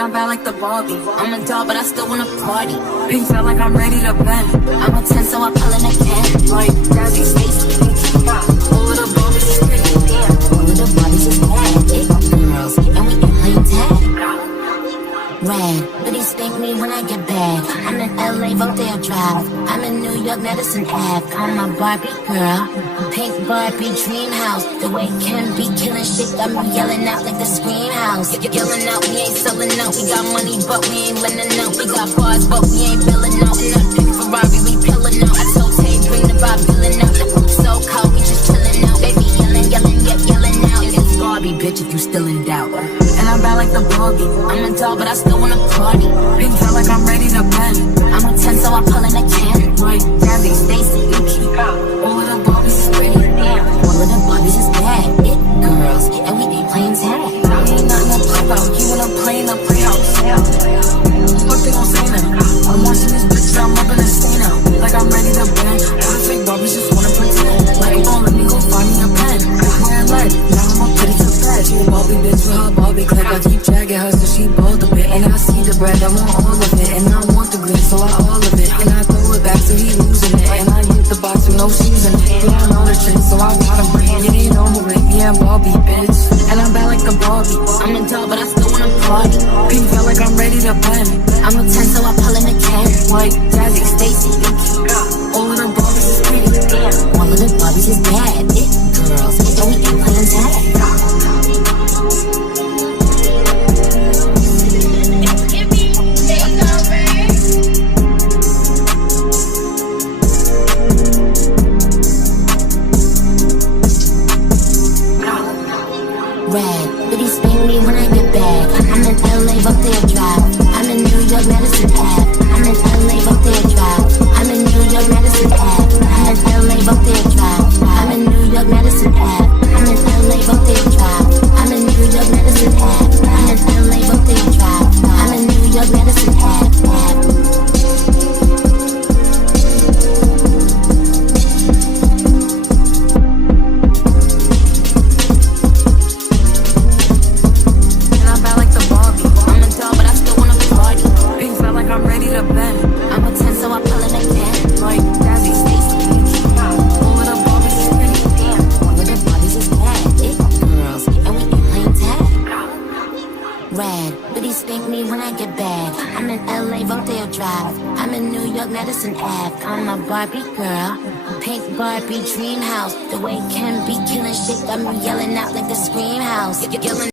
I'm bad like the Barbie. I'm a doll, but I still wanna party. Pink felt like I'm ready to bend. I'm a 10, so I pull in a can. Like Jazzy, Stacy, all of the Barbies is pretty. All of the Barbies is bad. It girls, and we ain't playing tag. Red, but he spank me when I get bad. I'm in LA, Rodeo Drive. I'm in New York, Medicine Ave. I'm a Barbie girl, pink Barbie dream house. The way Kim be killing shit got me yelling out like the scream house. Yelling out, we ain't selling out. We got money, but we ain't lending out. We got bars, but we ain't billing out. In that pink Ferrari, we pillin' out. I told Tay, bring the Bob Dylan out. The room so cold, we just chillin' out. Baby yelling, yelling, yelling out. It's Barbie, bitch, if you still in doubt. And I'm bad like the Barbie. I'm a doll, but I still wanna party. Pink felt like I'm ready to bend. I'm a 10, so I pull in a can. Like Jazzy, Stacy, all of the Barbies is pretty. All of the Barbies is bad. It girls, and we ain't playing tag. I ain't nothing to play about. You wanna play in the playhouse? What they gon' say now? I'm watching this bitch, I'm up in the stain now. Like I'm ready to bend. All the fake Barbies just wanna pretend. Like don't let me go find me a pen. Wearing lead, now I'm a pretty to bed. She a Barbie bitch with her Barbie clip. I keep dragging her so she bald a bit. And I see the bread, I want all of it. And I want the green, so I all of it. And I throw it back so he losing it. And I hit the box with no shoes in it. Yeah, I know the trick, so I gotta bring it. Yeah, you know who it, yeah, Barbie bitch. And I'm bad like the Barbie. I'm a doll, but I still wanna party. Pink felt like I'm ready to bend. I'm a 10, so I pull in a can. Like Jazzy, Stacy, all of the Barbies is pretty. All of the Barbies is bad. It girls, and we ain't playing tag. Red, but he spank me when I get bad. I'm in LA, Rodeo Drive. I'm in New York, Medicine Ave. I'm in LA, Rodeo Drive. I'm in New York, Medicine Ave. I'm in LA, Rodeo Drive. I'm in New York, Medicine Ave. I'm in LA, Rodeo Drive. I'm in New York, Medicine Ave. I'm in LA, Rodeo Drive. I'm in New York, Medicine Ave. I'm a 10, so I pull in a can. Like Jazzy, Stacy, all of the Barbies is pretty. All of the Barbies is bad. It girls, and we ain't playing tag. Red, but he spank me when I get bad. I'm in LA, Rodeo Drive. I'm in New York, Medicine Ave. I'm a Barbie girl, pink Barbie dream house. The way Kim be killing shit got me yelling out like the scream house. Yelling